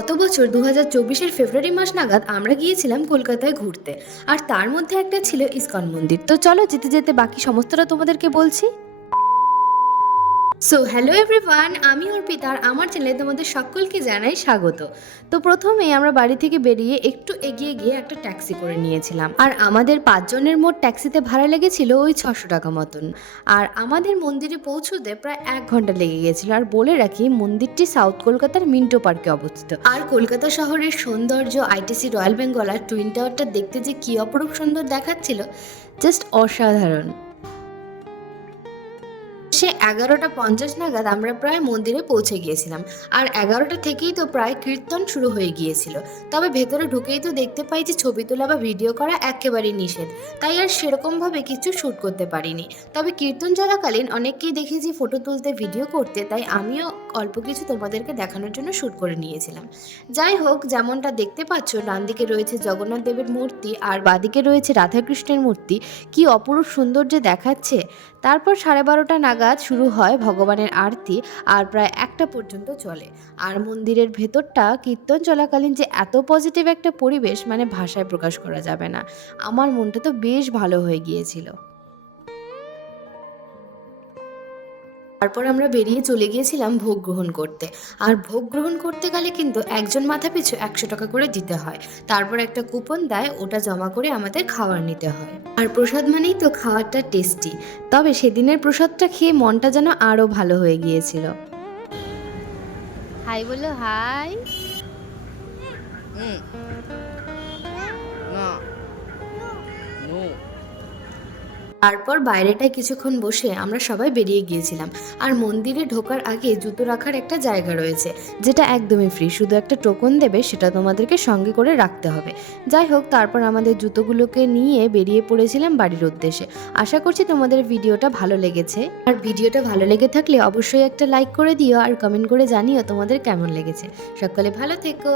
গত বছর 2024-এর ফেব্রুয়ারি মাস নাগাদ আমরা গিয়েছিলাম কলকাতায় ঘুরতে। আর তার মধ্যে একটা ছিল ইসকন মন্দির। তো চলো যেতে যেতে বাকি সমস্তটা তোমাদেরকে বলছি। সো হ্যালো এভরিওয়ান, আমি অর্পিতা আর আমার চ্যানেলে তোমাদের সকলকে জানাই স্বাগত। তো প্রথমেই আমরা বাড়ি থেকে বেরিয়ে একটু এগিয়ে গিয়ে একটা ট্যাক্সি করে নিয়েছিলাম, আর আমাদের 5 জনের মোট ট্যাক্সিতে ভাড়া লেগেছিল ওই 600 টাকা মতন। আর আমাদের মন্দিরে পৌঁছতে প্রায় 1 ঘন্টা লেগে গিয়েছিল। আর বলে রাখি, মন্দিরটি সাউথ কলকাতার মিন্টো পার্কে অবস্থিত। আর কলকাতা শহরের সৌন্দর্য, আইটিসি রয়্যাল বেঙ্গল আর টুইন টাওয়ারটা দেখতে যে কি অপরূপ সুন্দর দেখাচ্ছিল, জাস্ট অসাধারণ। সে 11টা 50 নাগাদ আমরা প্রায় মন্দিরে পৌঁছে গিয়েছিলাম। আর 11টা থেকেই তো প্রায় কীর্তন শুরু হয়ে গিয়েছিল। তবে ভেতরে ঢুকেই তো দেখতে পাই যে ছবি তোলা বা ভিডিও করা একেবারেই নিষেধ, তাই আর সেরকমভাবে কিছু শ্যুট করতে পারিনি। তবে কীর্তন চলাকালীন অনেককেই দেখেছি ফটো তুলতে, ভিডিও করতে, তাই আমিও অল্প কিছু তোমাদেরকে দেখানোর জন্য শ্যুট করে নিয়েছিলাম। যাই হোক, যেমনটা দেখতে পাচ্ছ, ডান দিকে রয়েছে জগন্নাথ দেবের মূর্তি আর বাদিকে রয়েছে রাধাকৃষ্ণের মূর্তি। কি অপরূপ সুন্দর যে দেখাচ্ছে। তারপর 12:30 নাগাদ শুরু হয় ভগবানের আরতি, আর প্রায় 1টা পর্যন্ত চলে। আর মন্দিরের ভেতরটা কীর্তন চলাকালীন যে এত পজিটিভ একটা পরিবেশ, মানে ভাষায় প্রকাশ করা যাবে না। আমার মনটা তো বেশ ভালো হয়ে গিয়েছিল। তারপর আমরা বেরিয়ে চলে গিয়েছিলাম ভোগ গ্রহণ করতে। আর ভোগ গ্রহণ করতে গেলে কিন্তু একজন মাথা পিছু 100 টাকা করে দিতে হয়। তারপর একটা কুপন দেয়, ওটা জমা করে আমাদের খাবার নিতে হয়। আর প্রসাদ মানেই তো খাবারটা টেস্টি। তবে সেদিনের প্রসাদটা খেয়ে মনটা যেন আরও ভালো হয়ে গিয়েছিল। হাই বলো, হাই। না, নো। তারপর বাইরেটায় কিছুক্ষণ বসে আমরা সবাই বেরিয়ে গিয়েছিলাম। আর মন্দিরে ঢোকার আগে জুতো রাখার একটা জায়গা রয়েছে, যেটা একদমই ফ্রি, শুধু একটা টোকন দেবে, সেটা তোমাদেরকে সঙ্গে করে রাখতে হবে। যাই হোক, তারপর আমাদের জুতোগুলোকে নিয়ে বেরিয়ে পড়েছিলাম বাড়ির উদ্দেশ্যে। আশা করছি তোমাদের ভিডিওটা ভালো লেগেছে। আর ভিডিওটা ভালো লেগে থাকলে অবশ্যই একটা লাইক করে দিও আর কমেন্ট করে জানিও তোমাদের কেমন লেগেছে। সকলে ভালো থেকো।